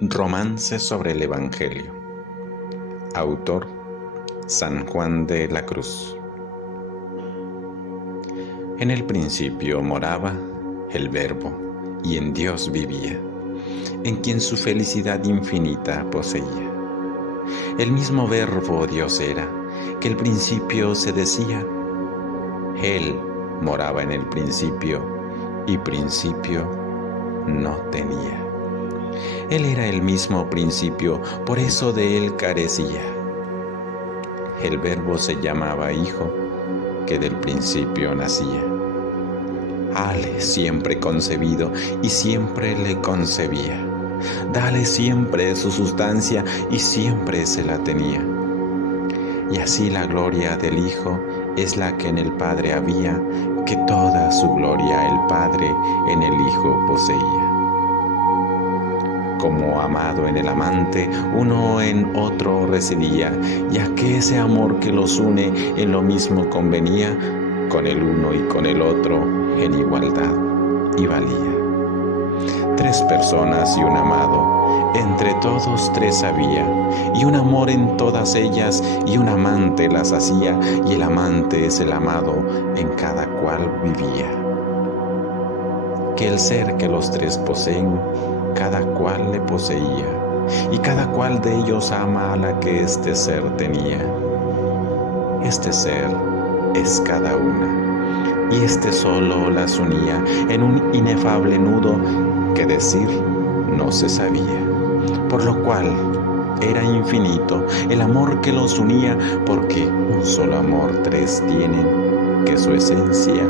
Romance sobre el Evangelio. Autor: San Juan de la Cruz. En el principio moraba el Verbo, y en Dios vivía, en quien su felicidad infinita poseía. El mismo Verbo Dios era, que el principio se decía. Él moraba en el principio, y principio no tenía. Él era el mismo principio, por eso de él carecía. El Verbo se llamaba Hijo, que del principio nacía. Hale siempre concebido y siempre le concebía. Dale siempre su sustancia y siempre se la tenía. Y así la gloria del Hijo es la que en el Padre había, que toda su gloria el Padre en el Hijo poseía. Como amado en el amante, uno en otro residía, ya que ese amor que los une en lo mismo convenía, con el uno y con el otro en igualdad y valía. Tres personas y un amado, entre todos tres había, y un amor en todas ellas, y un amante las hacía, y el amante es el amado, en cada cual vivía. Que el ser que los tres poseen, cada cual le poseía, y cada cual de ellos ama a la que este ser tenía. Este ser es cada una, y este solo las unía en un inefable nudo que decir no se sabía, por lo cual era infinito el amor que los unía, porque un solo amor tres tienen, que su esencia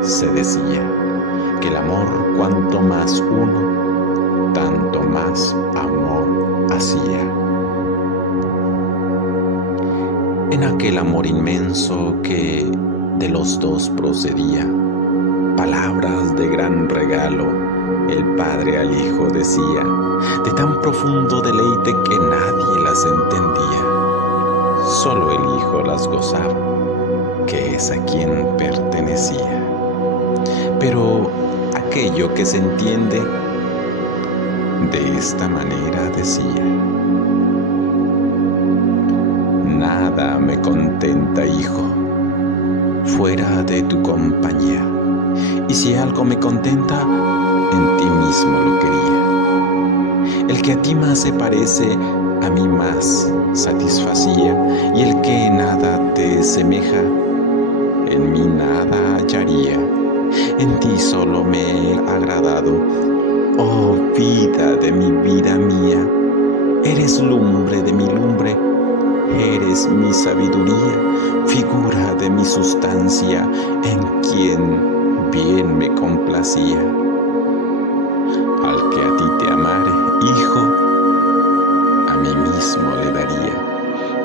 se decía, que el amor cuanto más uno, tanto más amor hacía. En aquel amor inmenso que de los dos procedía, palabras de gran regalo el Padre al Hijo decía, de tan profundo deleite que nadie las entendía. Solo el Hijo las gozaba, que es a quien pertenecía. Pero aquello que se entiende, de esta manera decía: nada me contenta, Hijo, fuera de tu compañía, y si algo me contenta, en ti mismo lo quería. El que a ti más se parece, a mí más satisfacía, y el que nada te semeja, en mí nada hallaría. En ti solo me he agradado, oh vida de mi vida mía. Eres lumbre de mi lumbre, eres mi sabiduría, figura de mi sustancia, en quien bien me complacía. Al que a ti te amare, Hijo, a mí mismo le daría,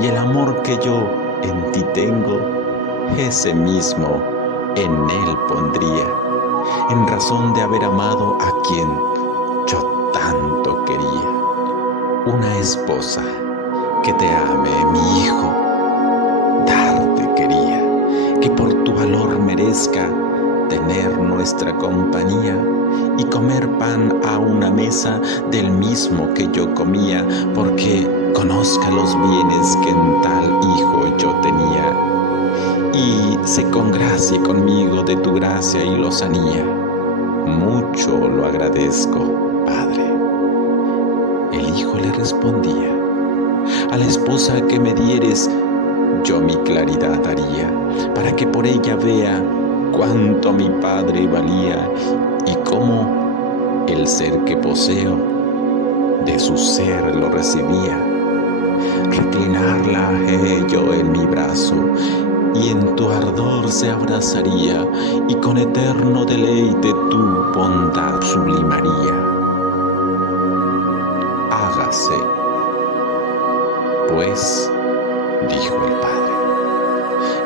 y el amor que yo en ti tengo, ese mismo en él pondría, en razón de haber amado a quien yo tanto quería. Una esposa que te ame, mi Hijo, darte quería, que por tu valor merezca tener nuestra compañía y comer pan a una mesa del mismo que yo comía, porque conozca los bienes que en tal Hijo yo tenía, y se congracie conmigo de tu gracia y lozanía. Mucho lo agradezco, Padre. El Hijo le respondía: a la esposa que me dieres, yo mi claridad daría, para que por ella vea cuánto mi Padre valía, y cómo el ser que poseo de su ser lo recibía. Reclinarla he yo en mi brazo, y en tu ardor se abrazaría, y con eterno deleite tu bondad sublimaría. Hágase, pues, dijo el Padre,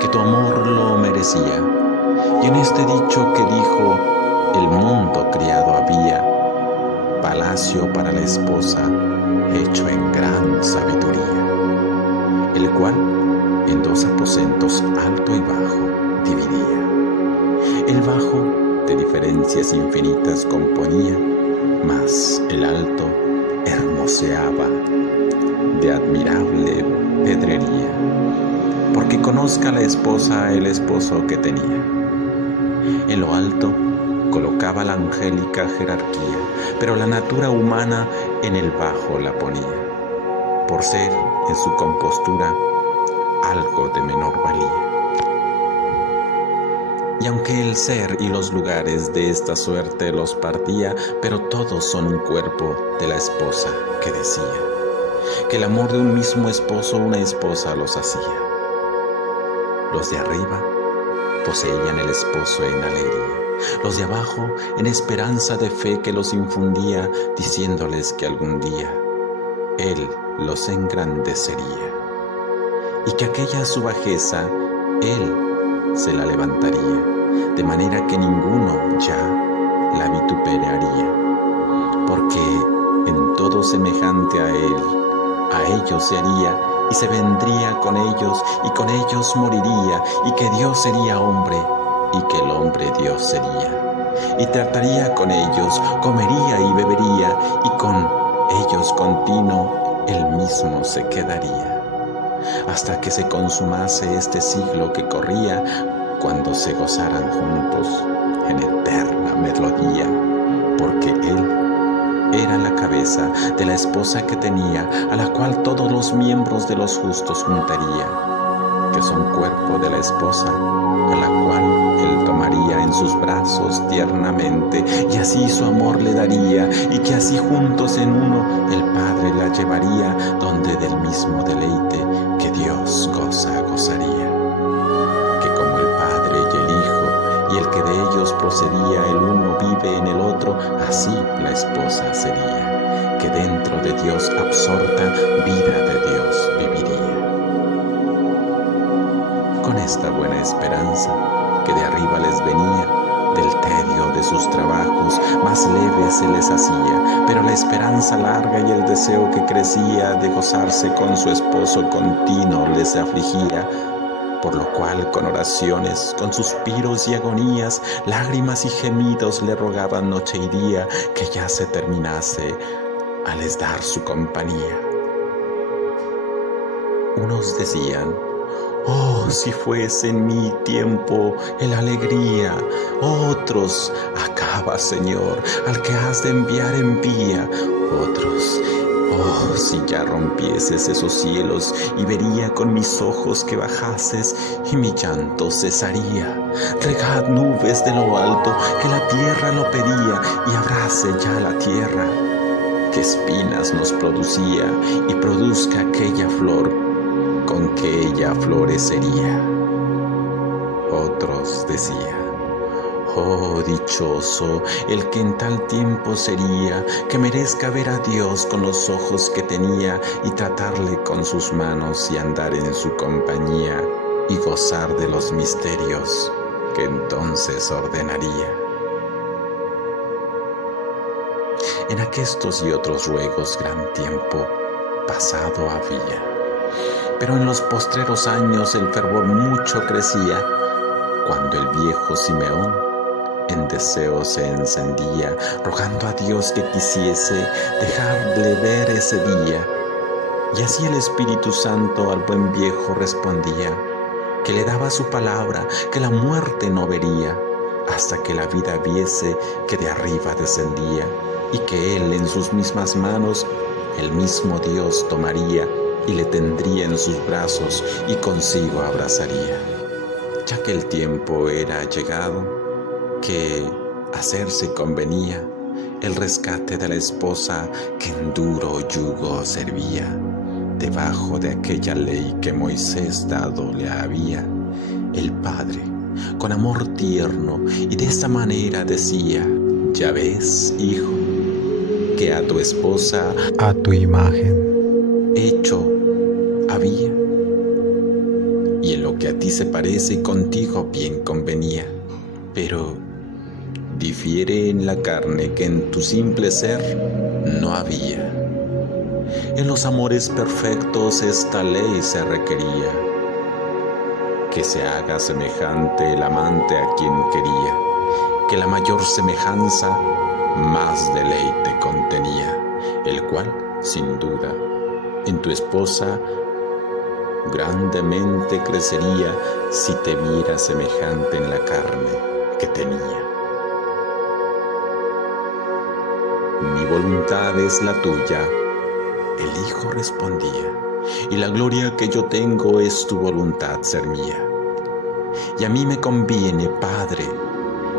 que tu amor lo merecía, y en este dicho que dijo, el mundo criado había, palacio para la esposa, hecho en gran sabiduría, el cual en dos aposentos alto y bajo dividía. El bajo de diferencias infinitas componía, mas el alto hermoso hermoseaba de admirable pedrería, porque conozca la esposa el esposo que tenía. En lo alto colocaba la angélica jerarquía, pero la natura humana en el bajo la ponía, por ser en su compostura algo de menor valía. Y aunque el ser y los lugares de esta suerte los partía, pero todos son un cuerpo de la esposa que decía, que el amor de un mismo esposo una esposa los hacía. Los de arriba poseían el esposo en alegría, los de abajo en esperanza de fe que los infundía, diciéndoles que algún día Él los engrandecería, y que aquella su bajeza Él se la levantaría, de manera que ninguno ya la vituperaría, porque en todo semejante a ellos se haría, y se vendría con ellos, y con ellos moriría, y que Dios sería hombre, y que el hombre Dios sería, y trataría con ellos, comería y bebería, y con ellos continuo él mismo se quedaría, hasta que se consumase este siglo que corría, cuando se gozaran juntos en eterna melodía, porque él era la cabeza de la esposa que tenía, a la cual todos los miembros de los justos juntaría, que son cuerpo de la esposa, a la cual él tomaría en sus brazos tiernamente, y así su amor le daría, y que así juntos en uno el Padre la llevaría, donde del mismo deleite que Dios gozaría, que como el Padre y el Hijo y el que de ellos procedía, el uno vive en el otro, así la esposa sería, que dentro de Dios absorta, vida de Dios viviría. Con esta buena esperanza que de arriba les venía, del tedio de sus trabajos más leve se les hacía, pero la esperanza larga y el deseo que crecía de gozarse con su esposo continuo les afligía, por lo cual con oraciones, con suspiros y agonías, lágrimas y gemidos le rogaban noche y día que ya se terminase a les dar su compañía. Unos decían: oh, si fuese en mi tiempo el alegría. Otros: acaba, Señor, al que has de enviar envía. Otros: oh, si ya rompieses esos cielos y vería con mis ojos que bajases y mi llanto cesaría. Regad nubes de lo alto, que la tierra lo pedía, y abrace ya la tierra, que espinas nos producía, y produzca aquella flor con que ella florecería. Otros decían: oh, dichoso el que en tal tiempo sería, que merezca ver a Dios con los ojos que tenía, y tratarle con sus manos, y andar en su compañía, y gozar de los misterios que entonces ordenaría. En aquestos y otros ruegos gran tiempo pasado había, pero en los postreros años el fervor mucho crecía, cuando el viejo Simeón en deseo se encendía, rogando a Dios que quisiese dejarle ver ese día. Y así el Espíritu Santo al buen viejo respondía, que le daba su palabra, que la muerte no vería, hasta que la vida viese que de arriba descendía, y que él en sus mismas manos el mismo Dios tomaría, y le tendría en sus brazos, y consigo abrazaría. Ya que el tiempo era llegado, que hacerse convenía el rescate de la esposa que en duro yugo servía, debajo de aquella ley que Moisés dado le había. El Padre, con amor tierno, y de esta manera decía: ya ves, hijo, que a tu esposa, a tu imagen, hecho había, y en lo que a ti se parece contigo bien convenía, pero difiere en la carne que en tu simple ser no había. En los amores perfectos esta ley se requería, que se haga semejante el amante a quien quería, que la mayor semejanza más deleite contenía, el cual sin duda, en tu esposa grandemente crecería si te viera semejante en la carne que tenía. Mi voluntad es la tuya, el hijo respondía, y la gloria que yo tengo es tu voluntad ser mía. Y a mí me conviene, Padre,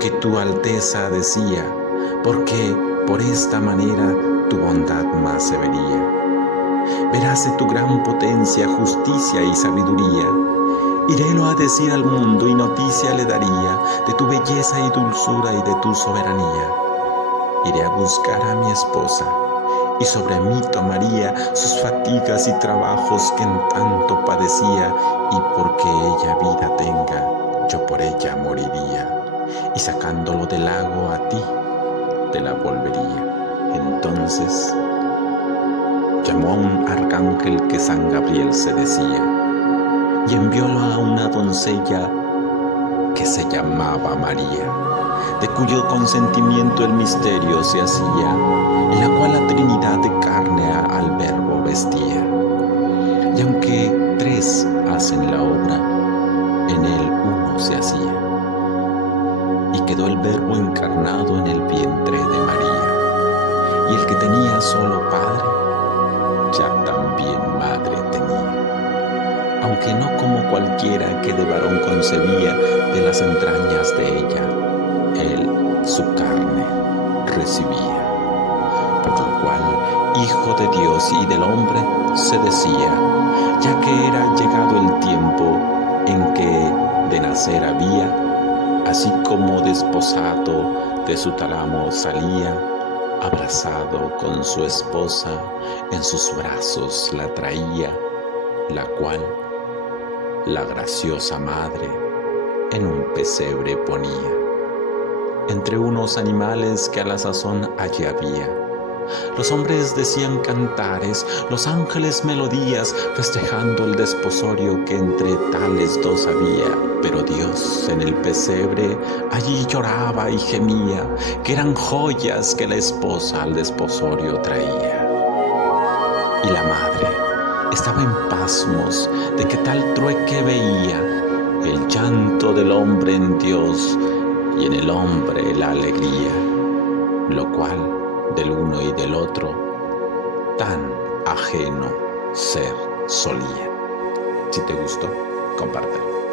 que tu alteza decía, porque por esta manera tu bondad más se vería. Verás de tu gran potencia, justicia y sabiduría. Irélo a decir al mundo y noticia le daría de tu belleza y dulzura y de tu soberanía. Iré a buscar a mi esposa y sobre mí tomaría sus fatigas y trabajos que en tanto padecía, y porque ella vida tenga, yo por ella moriría, y sacándolo del lago a ti te la volvería. Entonces llamó a un arcángel que San Gabriel se decía, y enviólo a una doncella que se llamaba María, de cuyo consentimiento el misterio se hacía, en la cual la Trinidad de carne al Verbo vestía. Y aunque tres hacen la obra, en él uno se hacía. Y quedó el Verbo encarnado en el vientre de María. Y el que tenía solo Padre, ya también Madre tenía, aunque no como cualquiera que de varón concebía de las entrañas de ella, él su carne recibía, por lo cual Hijo de Dios y del hombre se decía, ya que era llegado el tiempo en que de nacer había, así como desposado de su tálamo salía, abrazado con su esposa, en sus brazos la traía, la cual la graciosa madre en un pesebre ponía, entre unos animales que a la sazón allí había. Los hombres decían cantares, los ángeles melodías, festejando el desposorio que entre tales dos había. Pero Dios en el pesebre allí lloraba y gemía, que eran joyas que la esposa al desposorio traía. Y la madre estaba en pasmos de que tal trueque veía, el llanto del hombre en Dios y en el hombre la alegría, lo cual del uno y del otro tan ajeno ser solía. Si te gustó, compártelo.